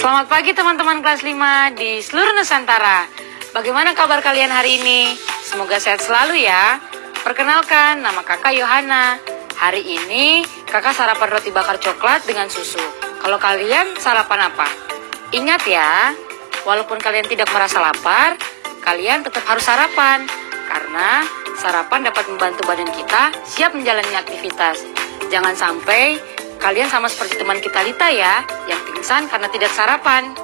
Selamat pagi teman-teman kelas 5 di seluruh Nusantara. Bagaimana kabar kalian hari ini? Semoga sehat selalu ya. Perkenalkan, nama kakak Yohana. Hari ini kakak sarapan roti bakar coklat dengan susu. Kalau kalian sarapan apa? Ingat ya, walaupun kalian tidak merasa lapar, kalian tetap harus sarapan. Karena sarapan dapat membantu badan kita siap menjalani aktivitas. Jangan sampai kalian sama seperti teman kita Lita ya, yang pingsan karena tidak sarapan.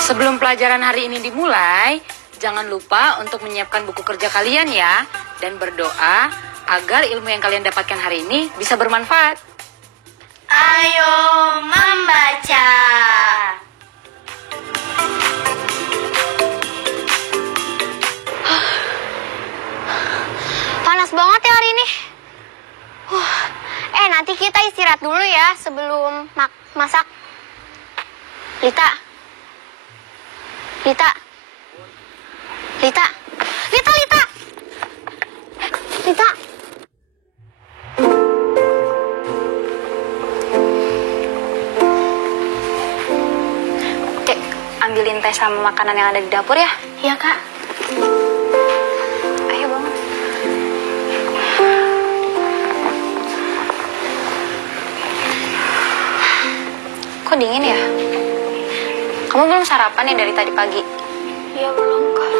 Sebelum pelajaran hari ini dimulai, jangan lupa untuk menyiapkan buku kerja kalian ya, dan berdoa agar ilmu yang kalian dapatkan hari ini bisa bermanfaat. Ayo membaca. Panas banget ya hari ini. Nanti kita istirahat dulu ya sebelum masak. Lita. Cek, ambilin teh sama makanan yang ada di dapur ya. Iya, Kak. Ayo bangun. Kok dingin ya? Kamu belum sarapan ya dari tadi pagi? Iya, belum, Kak.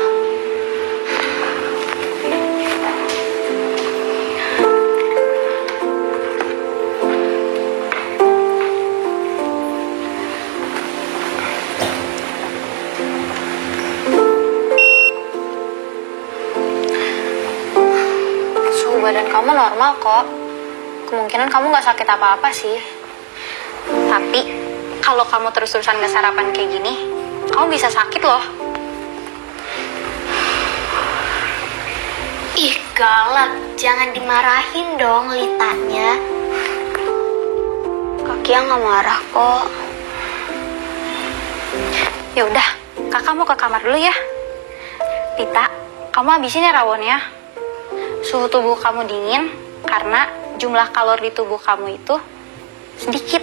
Suhu badan kamu normal kok. Kemungkinan kamu gak sakit apa-apa sih. Tapi kalau kamu terus-terusan gak sarapan kayak gini, kamu bisa sakit loh. Ih, galak. Jangan dimarahin dong Litanya. Kaki yang gak marah kok. Ya udah, kakak mau ke kamar dulu ya. Lita, kamu habisin ya rawonnya. Suhu tubuh kamu dingin karena jumlah kalori di tubuh kamu itu sedikit.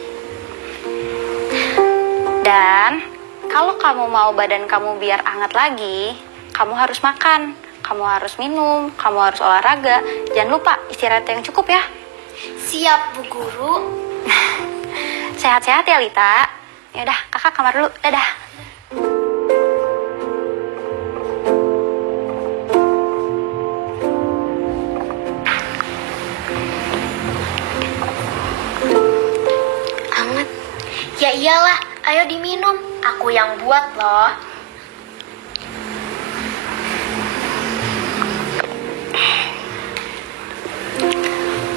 Dan kalau kamu mau badan kamu biar hangat lagi, kamu harus makan, kamu harus minum, kamu harus olahraga. Jangan lupa istirahat yang cukup ya. Siap, Bu Guru. Sehat-sehat ya Lita. Yaudah, kakak kamar dulu. Dadah. Hangat. Ya iyalah, ayo diminum. Aku yang buat loh.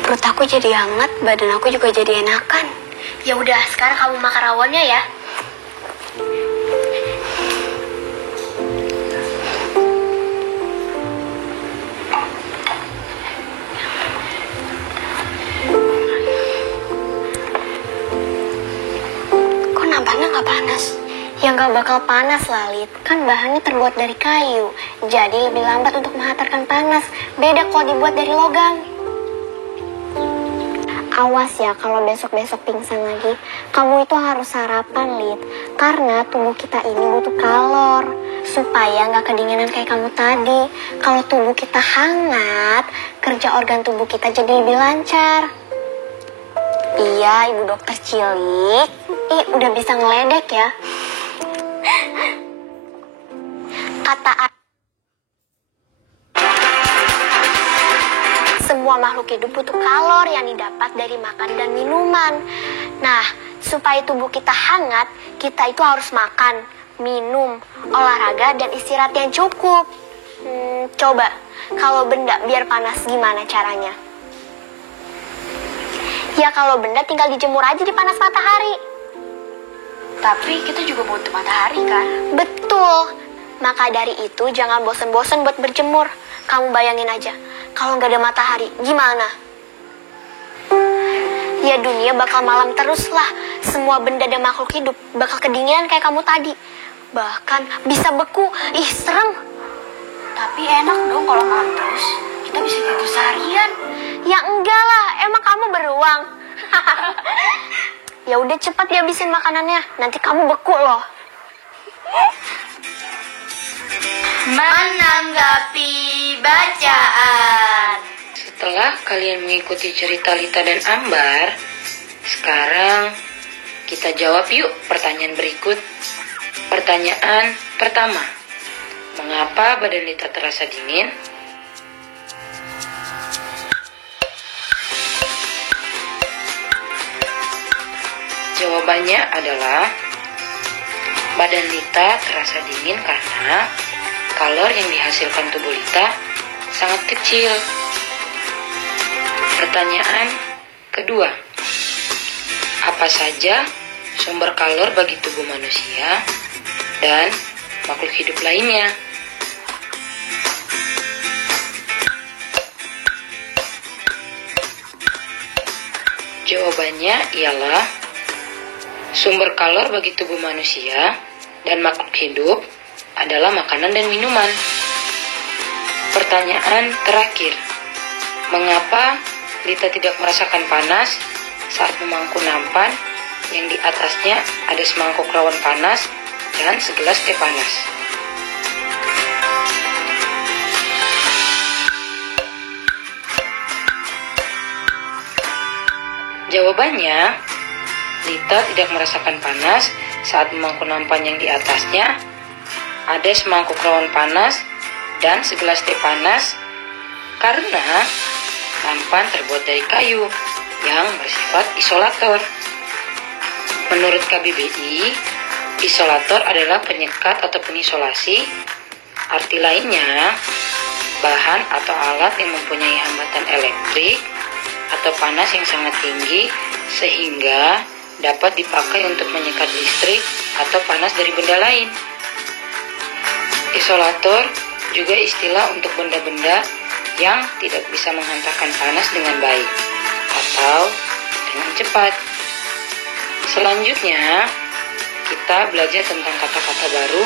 Perut aku jadi hangat, badan aku juga jadi enakan. Ya udah, sekarang kamu makan rawonnya ya. Kok nampaknya nggak panas? Ya nggak bakal panas lah, Lit. Kan bahannya terbuat dari kayu. Jadi lebih lambat untuk menghantarkan panas. Beda kalau dibuat dari logam. Awas ya kalau besok-besok pingsan lagi. Kamu itu harus sarapan, Lit. Karena tubuh kita ini butuh kalor. Supaya nggak kedinginan kayak kamu tadi. Kalau tubuh kita hangat, kerja organ tubuh kita jadi lebih lancar. Iya, Ibu Dokter Cilik. Udah bisa ngeledek ya. Semua makhluk hidup butuh kalor yang didapat dari makan dan minuman. Nah, supaya tubuh kita hangat, kita itu harus makan, minum, olahraga, dan istirahat yang cukup. Coba, kalau benda biar panas gimana caranya? Ya kalau benda tinggal dijemur aja di panas matahari. Tapi kita juga butuh matahari kan? Betul. Maka dari itu jangan bosan-bosan buat berjemur. Kamu bayangin aja, kalau nggak ada matahari, gimana? Ya dunia bakal malam terus lah. Semua benda dan makhluk hidup bakal kedinginan kayak kamu tadi. Bahkan bisa beku. Ih, serem. Tapi enak dong kalau malam terus. Kita bisa tidur seharian. Ya enggak lah, emang kamu beruang. Ya udah cepat dihabisin makanannya, nanti kamu beku loh. Menanggapi bacaan. Setelah kalian mengikuti cerita Lita dan Ambar, sekarang kita jawab yuk pertanyaan berikut. Pertanyaan pertama, mengapa badan Lita terasa dingin? Jawabannya adalah badan Lita terasa dingin karena kalor yang dihasilkan tubuh Lita sangat kecil. Pertanyaan kedua, apa saja sumber kalor bagi tubuh manusia dan makhluk hidup lainnya? Jawabannya ialah sumber kalor bagi tubuh manusia dan makhluk hidup adalah makanan dan minuman. Pertanyaan terakhir, mengapa Lita tidak merasakan panas saat memangku nampan yang di atasnya ada semangkuk rawon panas dan segelas teh panas? Jawabannya, Lita tidak merasakan panas saat memangku nampan yang di atasnya ada semangkuk rawon panas dan segelas teh panas karena nampan terbuat dari kayu yang bersifat isolator. Menurut KBBI, isolator adalah penyekat atau pengisolasi. Arti lainnya, bahan atau alat yang mempunyai hambatan elektrik atau panas yang sangat tinggi sehingga dapat dipakai untuk menyekat listrik atau panas dari benda lain. Isolator juga istilah untuk benda-benda yang tidak bisa menghantarkan panas dengan baik atau dengan cepat. Selanjutnya, kita belajar tentang kata-kata baru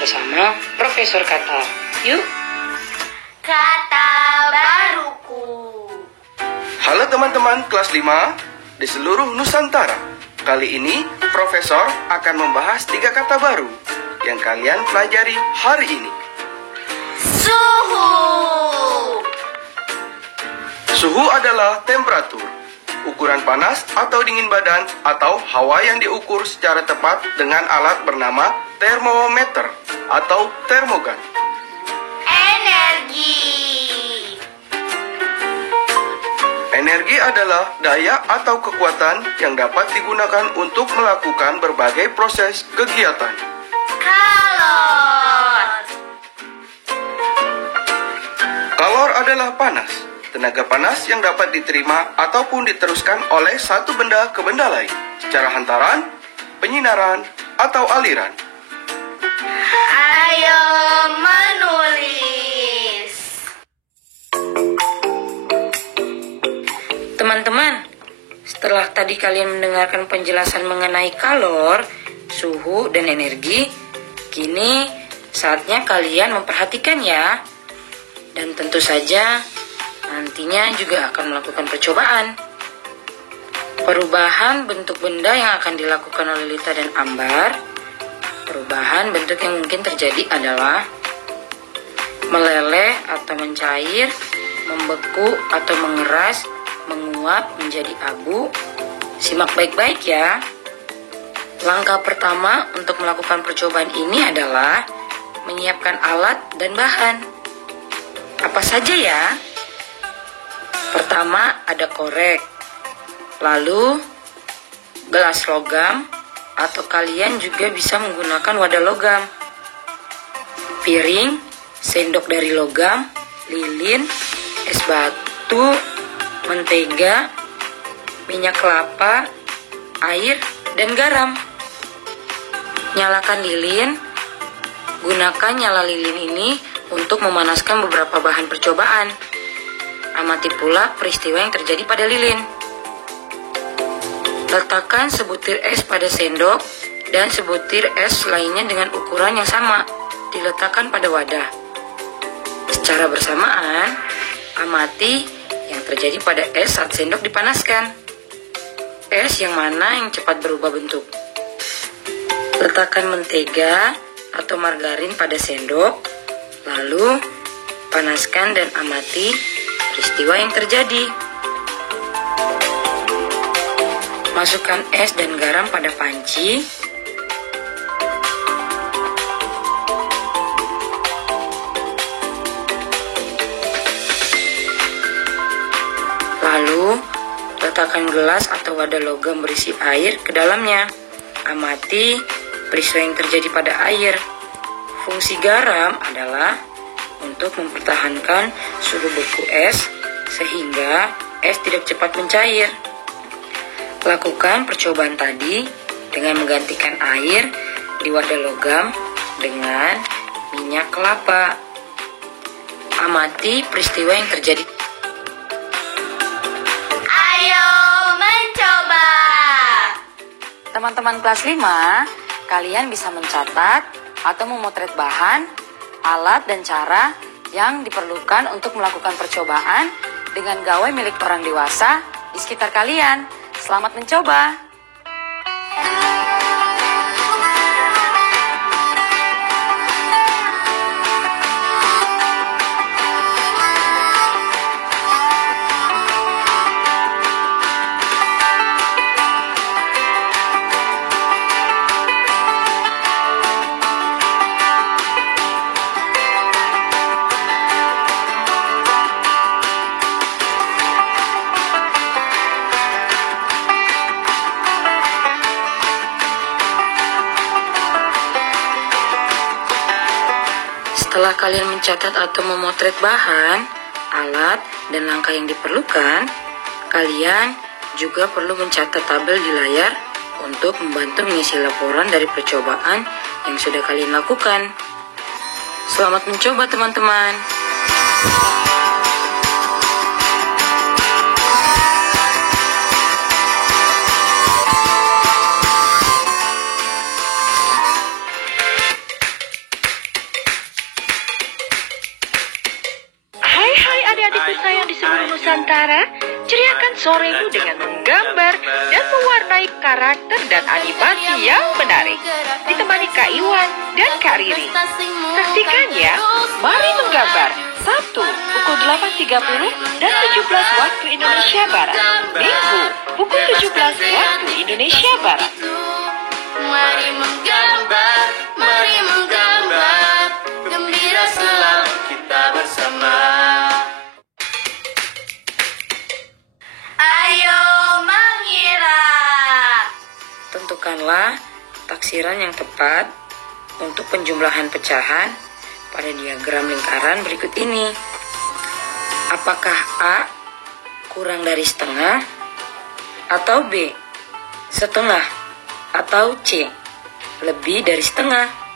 bersama Profesor Kata. Yuk! Kata baruku. Halo teman-teman kelas 5 di seluruh Nusantara. Kali ini Profesor akan membahas 3 kata baru yang kalian pelajari hari ini. Suhu. Suhu adalah temperatur, ukuran panas atau dingin badan atau hawa yang diukur secara tepat dengan alat bernama termometer atau termogan. Energi. Energi adalah daya atau kekuatan yang dapat digunakan untuk melakukan berbagai proses kegiatan. Kalor. Kalor adalah panas, tenaga panas yang dapat diterima ataupun diteruskan oleh satu benda ke benda lain secara hantaran, penyinaran, atau aliran. Ayo menulis. Teman-teman, setelah tadi kalian mendengarkan penjelasan mengenai kalor, suhu, dan energi, kini saatnya kalian memperhatikan ya. Dan tentu saja nantinya juga akan melakukan percobaan. Perubahan bentuk benda yang akan dilakukan oleh Lita dan Ambar. Perubahan bentuk yang mungkin terjadi adalah meleleh atau mencair, membeku atau mengeras, menguap menjadi abu, Simak baik-baik ya. Langkah pertama untuk melakukan percobaan ini adalah menyiapkan alat dan bahan. Apa saja ya? Pertama ada korek, lalu gelas logam, atau kalian juga bisa menggunakan wadah logam, piring, sendok dari logam, lilin, es batu, mentega, minyak kelapa, air, dan garam. Nyalakan lilin. Gunakan nyala lilin ini untuk memanaskan beberapa bahan percobaan. Amati pula peristiwa yang terjadi pada lilin. Letakkan sebutir es pada sendok dan sebutir es lainnya dengan ukuran yang sama diletakkan pada wadah. Secara bersamaan, amati yang terjadi pada es saat sendok dipanaskan. Es yang mana yang cepat berubah bentuk. Letakkan mentega atau margarin pada sendok, lalu panaskan dan amati peristiwa yang terjadi. Masukkan es dan garam pada panci. Lalu, letakkan gelas atau wadah logam berisi air ke dalamnya. Amati peristiwa yang terjadi pada air. Fungsi garam adalah untuk mempertahankan suhu beku es sehingga es tidak cepat mencair. Lakukan percobaan tadi dengan menggantikan air di wadah logam dengan minyak kelapa. Amati peristiwa yang terjadi. Ayo mencoba. Teman-teman kelas 5, kalian bisa mencatat atau memotret bahan, alat, dan cara yang diperlukan untuk melakukan percobaan dengan gawai milik orang dewasa di sekitar kalian. Selamat mencoba! Setelah kalian mencatat atau memotret bahan, alat, dan langkah yang diperlukan, kalian juga perlu mencatat tabel di layar untuk membantu mengisi laporan dari percobaan yang sudah kalian lakukan. Selamat mencoba teman-teman. Hai adik-adikku sayang di seluruh Nusantara, ceriakan soremu dengan menggambar dan mewarnai karakter dan animasi yang menarik. Ditemani Kak Iwan dan Kak Riri. Saksikan ya, mari menggambar. Sabtu pukul 8.30 dan 17 waktu Indonesia Barat. Minggu pukul 17 waktu Indonesia Barat. Mari menggambar, gembira selalu kita bersama. Ayo mengira. Tentukanlah taksiran yang tepat untuk penjumlahan pecahan pada diagram lingkaran berikut ini. Apakah A kurang dari setengah, atau B setengah, atau C lebih dari setengah?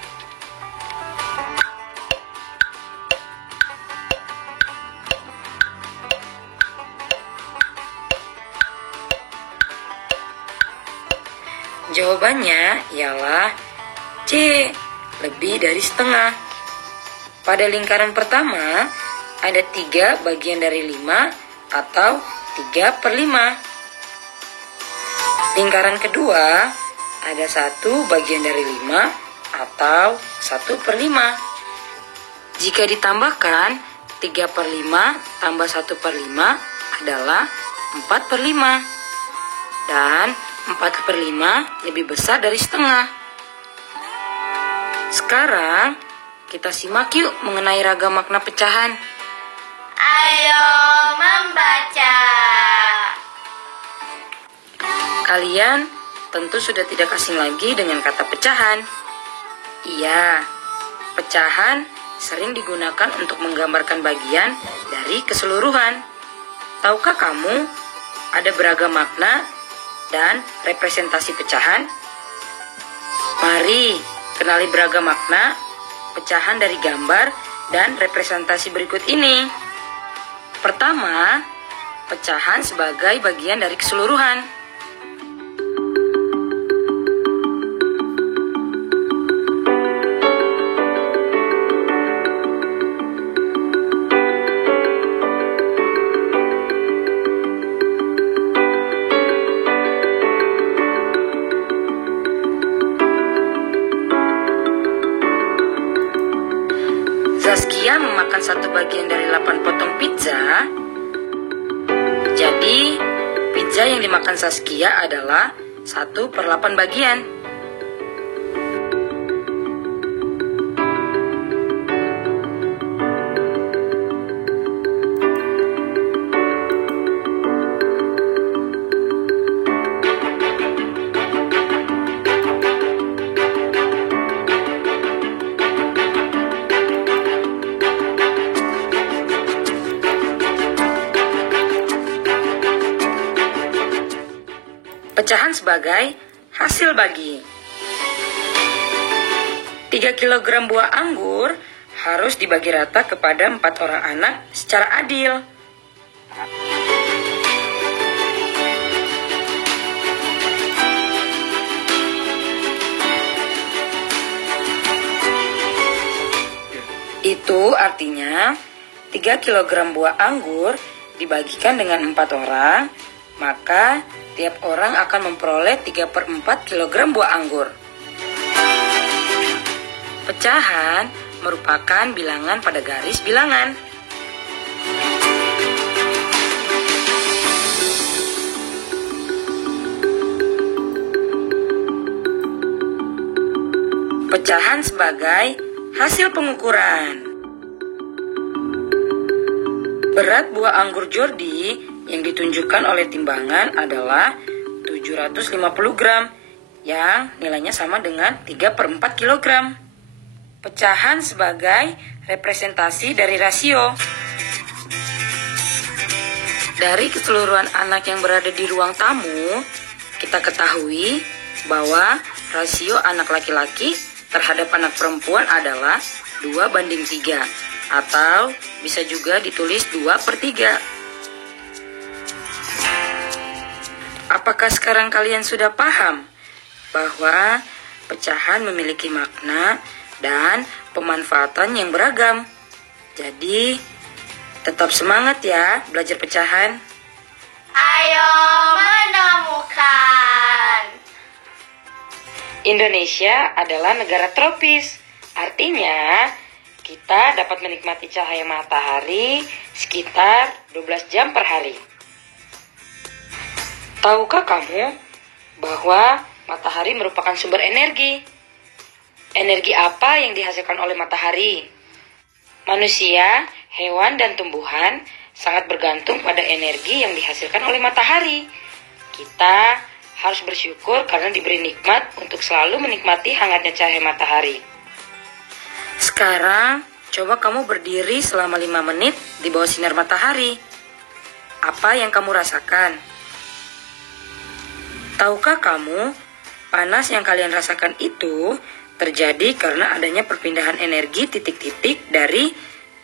Jawabannya ialah C, lebih dari setengah. Pada lingkaran pertama, ada 3 bagian dari 5 atau 3/5. Lingkaran kedua, ada 1 bagian dari 5 atau 1/5. Jika ditambahkan, 3/5 tambah 1/5 adalah 4/5. dan 4/5 lebih besar dari setengah. Sekarang kita simak yuk mengenai ragam makna pecahan. Ayo membaca. Kalian tentu sudah tidak asing lagi dengan kata pecahan. Iya, pecahan sering digunakan untuk menggambarkan bagian dari keseluruhan. Tahukah kamu ada beragam makna dan representasi pecahan? Mari kenali beragam makna pecahan dari gambar dan representasi berikut ini. Pertama, pecahan sebagai bagian dari keseluruhan. Zaskia memakan satu bagian dari 8 potong pizza. Jadi, pizza yang dimakan Zaskia adalah 1/8 bagian. Pecahan sebagai hasil bagi. 3 kg buah anggur harus dibagi rata kepada 4 orang anak secara adil. Itu artinya 3 kg buah anggur dibagikan dengan 4 orang, maka tiap orang akan memperoleh 3/4 kg buah anggur. Pecahan merupakan bilangan pada garis bilangan. Pecahan sebagai hasil pengukuran. Berat buah anggur Jordi yang ditunjukkan oleh timbangan adalah 750 gram yang nilainya sama dengan 3/4 kg. Pecahan sebagai representasi dari rasio. Dari keseluruhan anak yang berada di ruang tamu, kita ketahui bahwa rasio anak laki-laki terhadap anak perempuan adalah 2:3 atau bisa juga ditulis 2/3. Apakah sekarang kalian sudah paham bahwa pecahan memiliki makna dan pemanfaatan yang beragam? Jadi, tetap semangat ya belajar pecahan. Ayo menemukan. Indonesia adalah negara tropis. Artinya, kita dapat menikmati cahaya matahari sekitar 12 jam per hari. Tahukah kamu bahwa matahari merupakan sumber energi? Energi apa yang dihasilkan oleh matahari? Manusia, hewan, dan tumbuhan sangat bergantung pada energi yang dihasilkan oleh matahari. Kita harus bersyukur karena diberi nikmat untuk selalu menikmati hangatnya cahaya matahari. Sekarang, coba kamu berdiri selama 5 menit di bawah sinar matahari. Apa yang kamu rasakan? Tahukah kamu, panas yang kalian rasakan itu terjadi karena adanya perpindahan energi titik-titik dari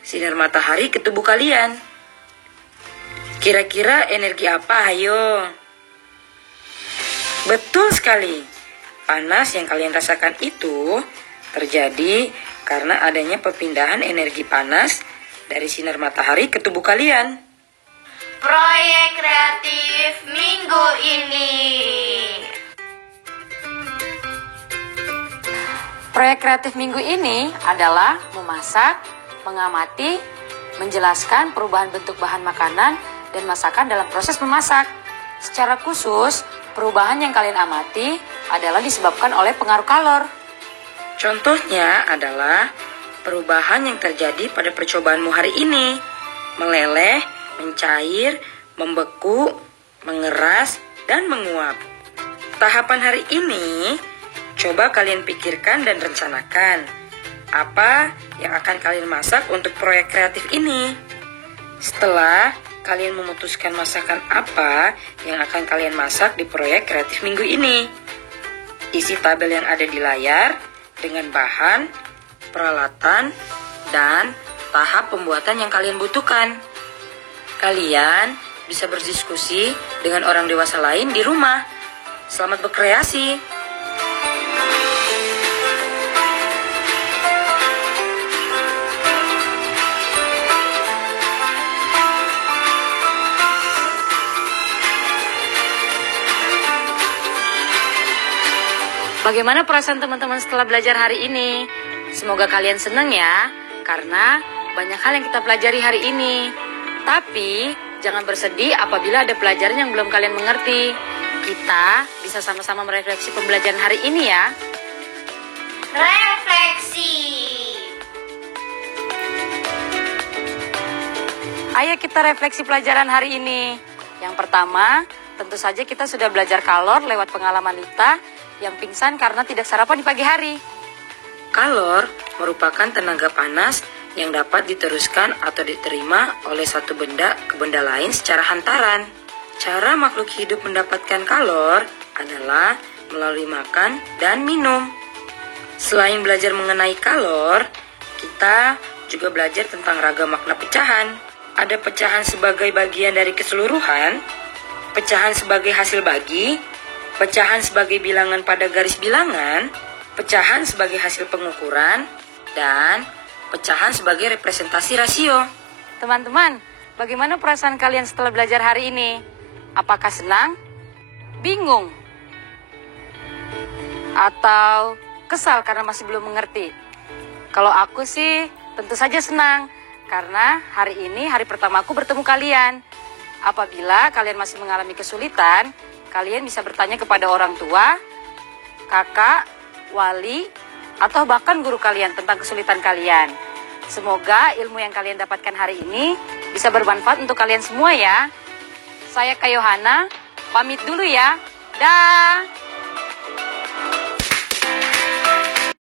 sinar matahari ke tubuh kalian. Kira-kira energi apa, ayo? Betul sekali, panas yang kalian rasakan itu terjadi karena adanya perpindahan energi panas dari sinar matahari ke tubuh kalian. Proyek kreatif minggu ini. Proyek kreatif minggu ini adalah memasak, mengamati, menjelaskan perubahan bentuk bahan makanan dan masakan dalam proses memasak. Secara khusus, perubahan yang kalian amati adalah disebabkan oleh pengaruh kalor. Contohnya adalah perubahan yang terjadi pada percobaanmu hari ini. Meleleh, mencair, membeku, mengeras, dan menguap. Tahapan hari ini, coba kalian pikirkan dan rencanakan apa yang akan kalian masak untuk proyek kreatif ini. Setelah kalian memutuskan masakan apa yang akan kalian masak di proyek kreatif minggu ini, isi tabel yang ada di layar dengan bahan, peralatan, dan tahap pembuatan yang kalian butuhkan. Kalian bisa berdiskusi dengan orang dewasa lain di rumah. Selamat berkreasi. Bagaimana perasaan teman-teman setelah belajar hari ini? Semoga kalian senang ya, karena banyak hal yang kita pelajari hari ini. Tapi, jangan bersedih apabila ada pelajaran yang belum kalian mengerti. Kita bisa sama-sama merefleksi pembelajaran hari ini ya. Refleksi. Ayo kita refleksi pelajaran hari ini. Yang pertama, tentu saja kita sudah belajar kalor lewat pengalaman Lita yang pingsan karena tidak sarapan di pagi hari. Kalor merupakan tenaga panas yang dapat diteruskan atau diterima oleh satu benda ke benda lain secara hantaran. Cara makhluk hidup mendapatkan kalor adalah melalui makan dan minum. Selain belajar mengenai kalor, kita juga belajar tentang ragam makna pecahan. Ada pecahan sebagai bagian dari keseluruhan, pecahan sebagai hasil bagi, pecahan sebagai bilangan pada garis bilangan, pecahan sebagai hasil pengukuran, dan pecahan sebagai representasi rasio. Teman-teman, bagaimana perasaan kalian setelah belajar hari ini? Apakah senang? Bingung? Atau kesal karena masih belum mengerti? Kalau aku sih tentu saja senang, karena hari ini hari pertama aku bertemu kalian. Apabila kalian masih mengalami kesulitan, kalian bisa bertanya kepada orang tua, kakak, wali, atau bahkan guru kalian tentang kesulitan kalian. Semoga ilmu yang kalian dapatkan hari ini bisa bermanfaat untuk kalian semua ya. Saya Kak Yohana, pamit dulu ya. Dah.